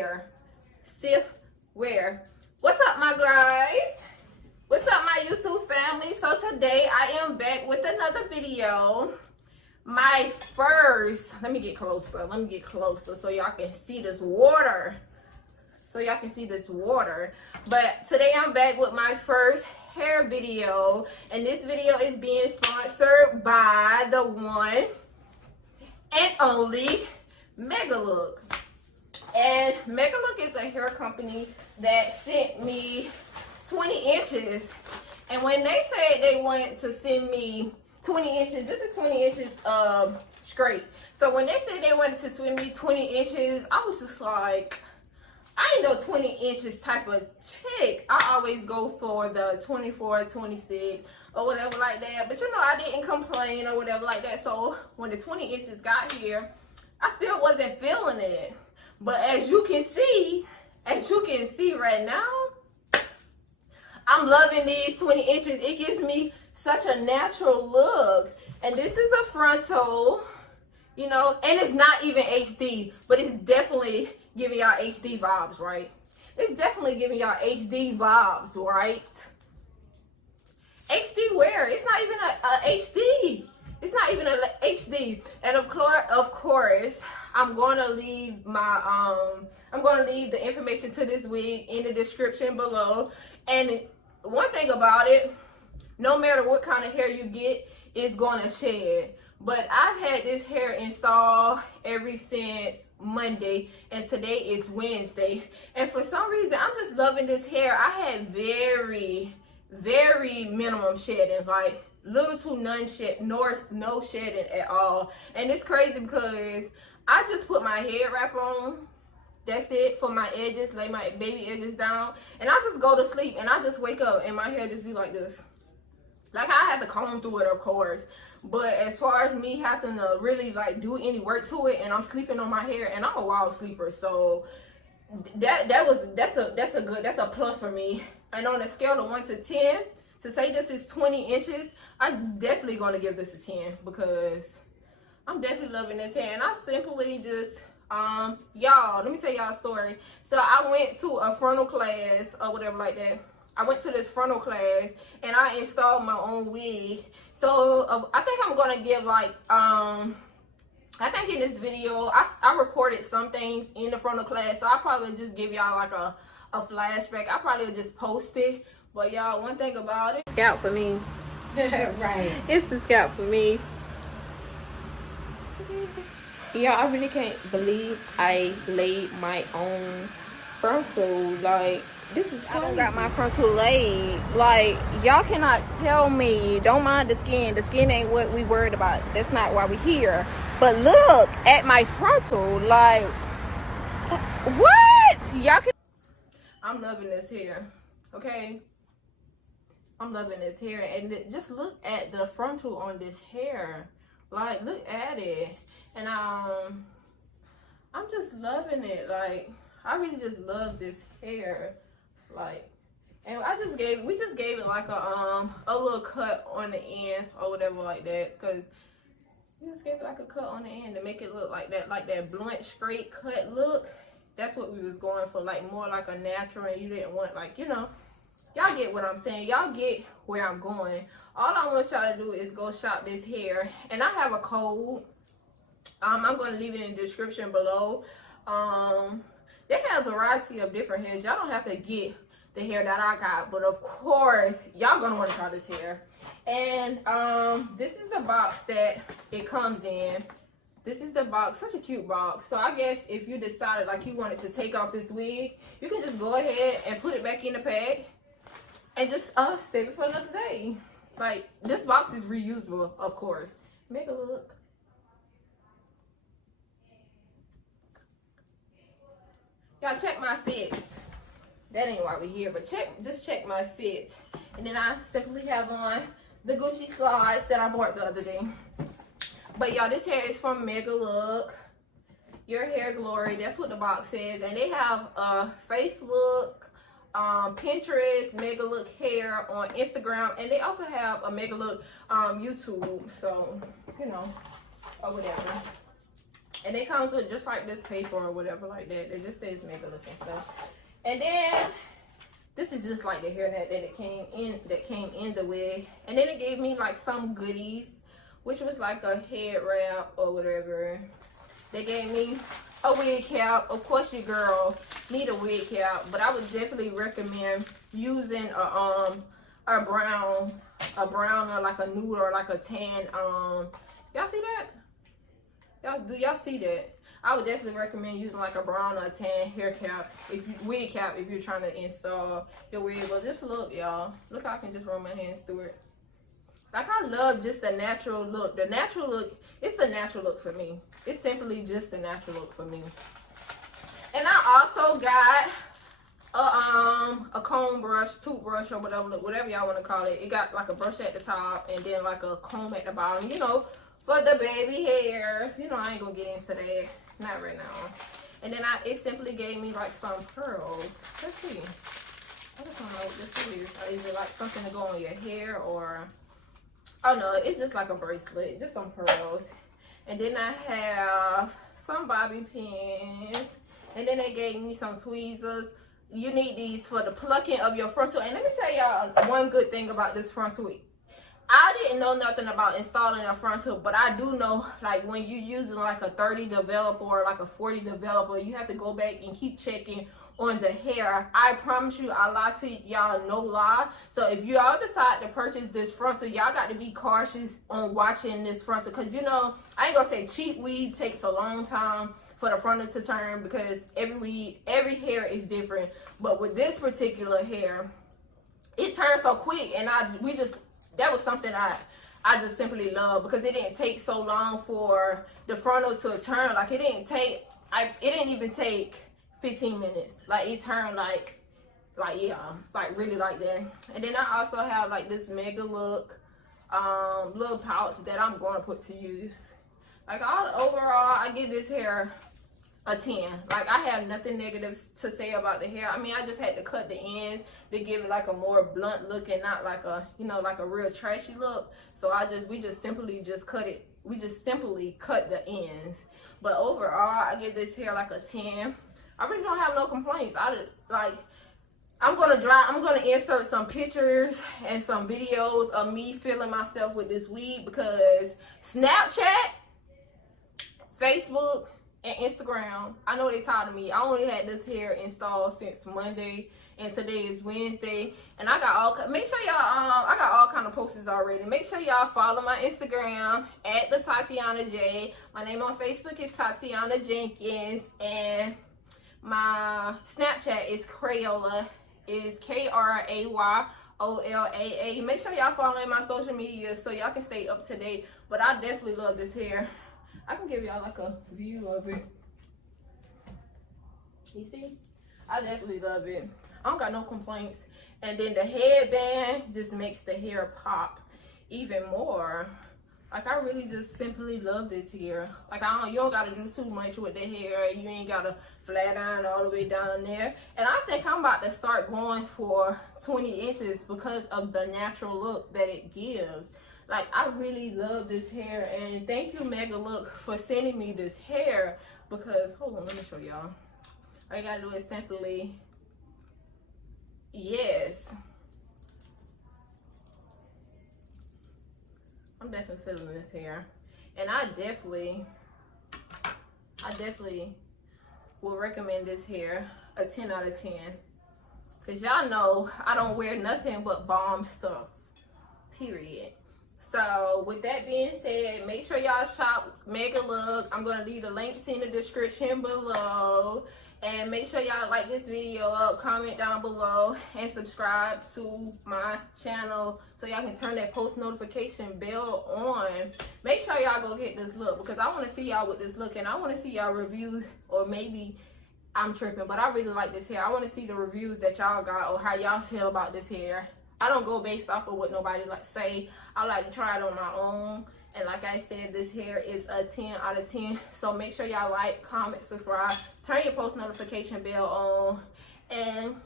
wear. Stiff wear. What's up, my guys? What's up, my YouTube family? So today I am back with another video. My first, let me get closer so y'all can see this water. But today I'm back with my first hair video, and this video is being sponsored by the one and only Megalook. And Megalook is a hair company that sent me 20 inches. And when they said they wanted to send me 20 inches, this is 20 inches straight. So when they said they wanted to send me 20 inches, I was just like, I ain't no 20 inches type of chick. I always go for the 24, 26 or whatever like that. But you know, I didn't complain or whatever like that. So when the 20 inches got here, I still wasn't feeling it. But as you can see right now, I'm loving these 20 inches. It gives me such a natural look. And this is a frontal, you know, and it's not even HD, but it's definitely giving y'all HD vibes, right? It's definitely giving y'all HD vibes, right? HD where? It's not even a HD. It's not even a HD. And of course, I'm going to leave the information to this wig in the description below. And one thing about it, no matter what kind of hair you get, it's going to shed. But I've had this hair installed ever since Monday, and today is Wednesday. And for some reason, I'm just loving this hair. I had very, very minimum shedding, like little to none no shedding at all. And it's crazy because I just put my head wrap on. That's it for my edges, lay my baby edges down, and I just go to sleep, and I just wake up and my hair just be like this. Like, I have to comb through it, of course, but as far as me having to really like do any work to it, and I'm sleeping on my hair, and I'm a wild sleeper, so that's a plus for me. And on a scale of 1 to 10, to say this is 20 inches, I'm definitely going to give this a 10 because I'm definitely loving this hair. And I simply just y'all, let me tell y'all a story. So I went to a frontal class or whatever like that. I went to this frontal class and I installed my own wig. So I think I'm gonna give like I think in this video I recorded some things in the frontal class, so I'll probably just give y'all like a flashback. I probably will just post it. But y'all, one thing about it, scalp for me. Right. It's the scalp for me. Yeah, I really can't believe I laid my own frontal. Like, this is crazy. I don't got my frontal laid. Like, y'all cannot tell me, don't mind the skin. The skin ain't what we worried about. That's not why we here. But look at my frontal. Like, what? Y'all can. I'm loving this hair. Okay? I'm loving this hair. And just look at the frontal on this hair. Like, look at it. And I'm just loving it. Like, I really just love this hair. Like, and we just gave it like a little cut on the ends or whatever like that, because we just gave it like a cut on the end to make it look like that blunt straight cut look. That's what we was going for, like more like a natural, and you didn't want, like, you know, y'all get what I'm saying. Y'all get where I'm going. All I want y'all to do is go shop this hair, and I have a code. I'm going to leave it in the description below. They have a variety of different hairs. Y'all don't have to get the hair that I got, but of course, y'all going to want to try this hair. And this is the box that it comes in. This is the box. Such a cute box. So I guess if you decided like you wanted to take off this wig, you can just go ahead and put it back in the bag and just save it for another day. Like, this box is reusable, of course. Megalook. Y'all check my fit. That ain't why we're here, but just check my fit. And then I simply have on the Gucci slides that I bought the other day. But y'all, this hair is from Megalook. Your Hair Glory. That's what the box says. And they have Facebook, Pinterest, Megalookhair on Instagram, and they also have a Megalook YouTube. So, you know, or whatever. And it comes with just like this paper or whatever like that. It just says Megalook and stuff. And then this is just like the hairnet that came in the wig. And then it gave me like some goodies, which was like a head wrap or whatever. They gave me a wig cap. Of course your girl need a wig cap, but I would definitely recommend using a brown or like a nude or like a tan. Y'all see that? Do y'all see that? I would definitely recommend using like a brown or a tan hair cap, wig cap, if you're trying to install your wig. But just look, y'all. Look how I can just run my hands through it. Like, I love just the natural look. The natural look, it's the natural look for me. It's simply just the natural look for me. And I also got a comb brush, toothbrush, or whatever y'all want to call it. It got like a brush at the top and then like a comb at the bottom, you know, for the baby hairs. You know, I ain't gonna get into that, not right now. And then it simply gave me like some pearls. Let's see. I just don't know what this is. Is it like something to go on your hair, or oh no, it's just like a bracelet, just some pearls. And then I have some bobby pins, and then they gave me some tweezers. You need these for the plucking of your frontal. And let me tell y'all one good thing about this frontal. I didn't know nothing about installing a frontal, but I do know, like, when you're using like a 30 developer or like a 40 developer, you have to go back and keep checking on the hair. I promise you, I lie to y'all, no lie. So if y'all decide to purchase this frontal, y'all got to be cautious on watching this frontal, because, you know, I ain't gonna say cheap weed takes a long time for the frontal to turn, because every hair is different. But with this particular hair, it turned so quick, and that was something I just simply love, because it didn't take so long for the frontal to turn. Like, it didn't even take 15 minutes. Like, it turned like yeah, like really like that. And then I also have like this Megalook little pouch that I'm going to put to use. Like, overall, I give this hair a 10. Like, I have nothing negative to say about the hair. I mean, I just had to cut the ends to give it like a more blunt look and not like a, you know, like a real trashy look. So we just simply cut it. We just simply cut the ends. But overall, I give this hair like a 10. I really don't have no complaints. I'm gonna insert some pictures and some videos of me filling myself with this weed, because Snapchat, Facebook, and Instagram, I know they tired of me. I only had this hair installed since Monday, and today is Wednesday. And I got make sure y'all, I got all kind of posters already. Make sure y'all follow my Instagram at the Tatiana J. My name on Facebook is Tatiana Jenkins, and my Snapchat is Crayola, is Krayolaa. Make sure y'all follow my social media so y'all can stay up to date. But I definitely love this hair. I can give y'all like a view of it. You see? I definitely love it. I don't got no complaints. And then the headband just makes the hair pop even more. Like, I really just simply love this hair. Like, you don't gotta do too much with the hair. You ain't gotta flat iron all the way down there. And I think I'm about to start going for 20 inches because of the natural look that it gives. Like, I really love this hair, and thank you, Megalook, for sending me this hair, because, hold on, let me show y'all. All you gotta do is simply, yes. I'm definitely feeling this hair, and I definitely will recommend this hair a 10 out of 10, because y'all know I don't wear nothing but bomb stuff, period. So with that being said, make sure y'all shop Megalook. I'm going to leave the links in the description below. And make sure y'all like this video up, comment down below, and subscribe to my channel so y'all can turn that post notification bell on. Make sure y'all go get this look, because I want to see y'all with this look, and I want to see y'all reviews, or maybe I'm tripping, but I really like this hair. I want to see the reviews that y'all got, or how y'all feel about this hair. I don't go based off of what nobody say. I like to try it on my own. And like I said, this hair is a 10 out of 10. So make sure y'all like, comment, subscribe, turn your post notification bell on. And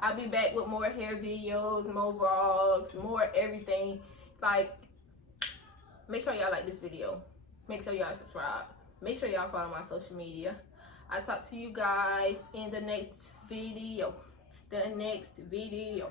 I'll be back with more hair videos, more vlogs, more everything. Like, make sure y'all like this video. Make sure y'all subscribe. Make sure y'all follow my social media. I'll talk to you guys in the next video. The next video.